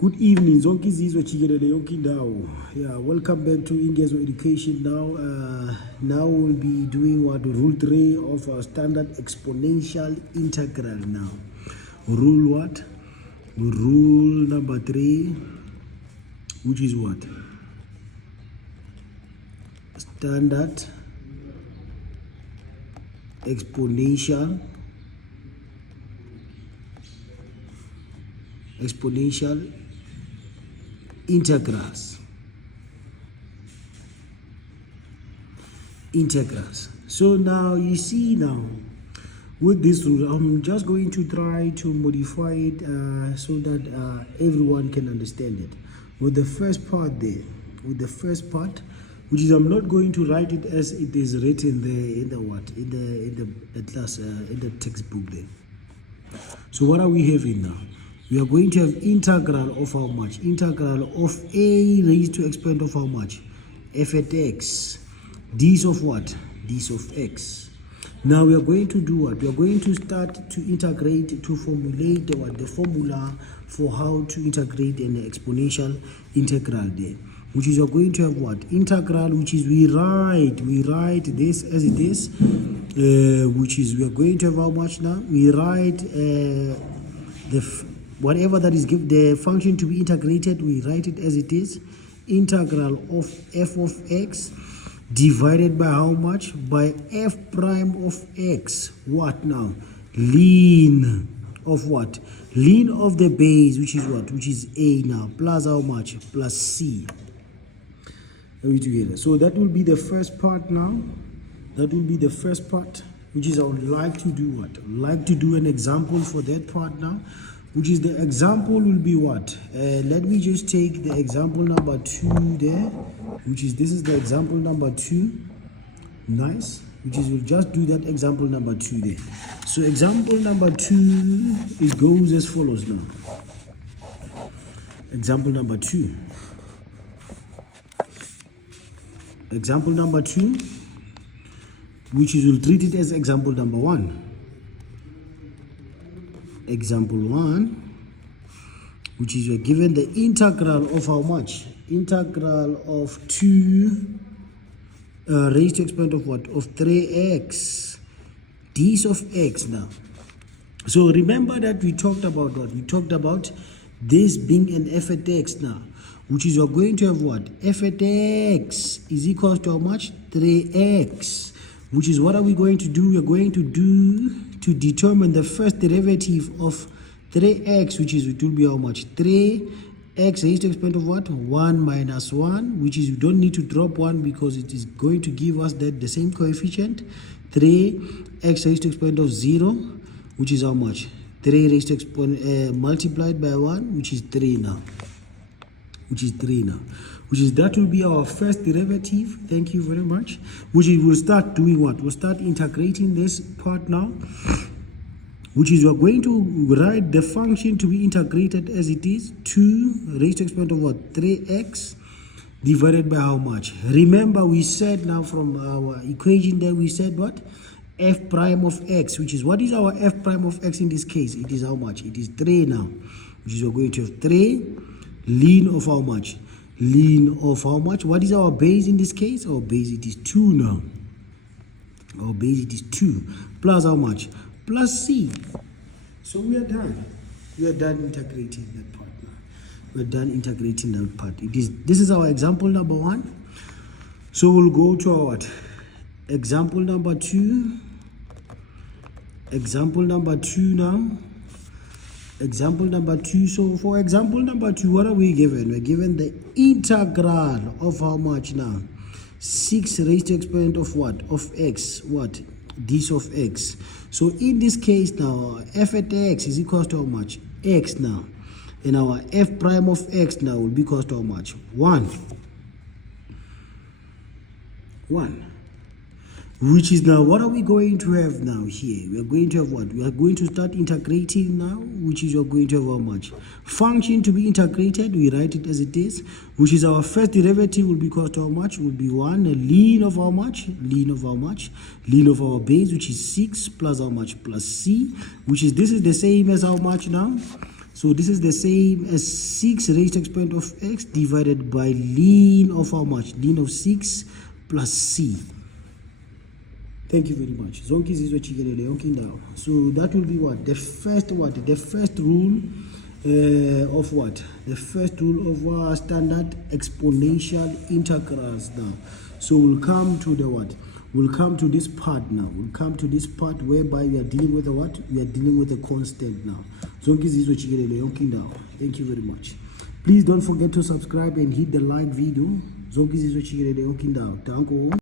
Good evening, zonke izizwe jikelele yonke indawo. Yeah, welcome back to Ingezo Education now. Now we'll be doing rule 3 of our standard exponential integral now. Rule what? Rule number 3, which is what? Standard exponential integrals. So now you see, now with this rule I'm just going to try to modify it so that everyone can understand it. With the first part, which is I'm not going to write it as it is written there in the class in the textbook there. So what are we having now? We are going to have integral of how much? Integral of a raised to exponent of how much? F at x. D's of what? D's of x. Now we are going to do what? We are going to start to integrate, to formulate the formula for how to integrate an exponential integral there. Which is, we are going to have what? Integral, which is we write this as it is, which is we are going to have how much now? We write whatever that is given, the function to be integrated, we write it as it is. Integral of f of x divided by how much? By f prime of x. What now? Ln of what? Ln of the base, which is what? Which is a now, plus how much? Plus c. Are we together? So that will be the first part now. That will be the first part, which is I would like to do what? I would like to do an example for that part now, which is the example will be what? Let me just take the example number 2 there, which is, this is the example number 2. Nice. Which is, we'll just do that example number 2 there. So example number 2, it goes as follows now. Example number 2. Example number 2, which is, we'll treat it as example number 1. Example 1, which is, you're given the integral of how much? Integral of 2 raised to exponent of what? Of 3x. D's of x now. So remember that we talked about what? We talked about this being an f at x now, which is, you're going to have what? F at x is equal to how much? 3x. Which is, what are we going to do? We're going to do to determine the first derivative of 3x, which is, it will be how much? 3x raised to exponent of what? 1 minus 1, which is, you don't need to drop 1 because it is going to give us that the same coefficient. 3x raised to exponent of 0, which is how much? 3 raised to exponent multiplied by 1, which is 3 now. Which is that will be our first derivative. Thank you very much. Which is, we'll start doing what? We'll start integrating this part now, which is, we're going to write the function to be integrated as it is. 2 raised to exponent of what? 3x divided by how much? Remember, we said now from our equation there, we said what? F prime of x, which is, what is our f prime of x in this case? It is how much? It is 3 now, which is, we're going to have 3 ln of how much? Ln of how much? What is our base in this case? Our base, it is 2 now. Our base, it is 2 plus how much? Plus c. So we are done. We are done integrating that part now. We're done integrating that part. This is our example number 1. So we'll go to our what? Example number 2. Example number 2 now. Example number 2. So for example number 2, what are we given? We're given the integral of how much now? 6 raised to exponent of what? Of x. What? D's of x. So in this case now, f at x is equal to how much? X now. And our f prime of x now will be equal to how much? 1. Which is, now what are we going to have now here? We are going to have what? We are going to start integrating now, which is, you're going to have how much? Function to be integrated, we write it as it is, which is, our first derivative will be equal to how much? Will be 1. Ln of how much? Ln of how much? Ln of our base, which is 6, plus how much? Plus c, which is, this is the same as how much now? So this is the same as 6 raised to exponent of x divided by ln of how much? Ln of 6 plus c. Thank you very much. So that will be what? The first what? The first rule of what? The first rule of standard exponential integrals now. So we'll come to the what? We'll come to this part now. We'll come to this part whereby we are dealing with a what? We are dealing with a constant now. So thank you very much. Please don't forget to subscribe and hit the like video.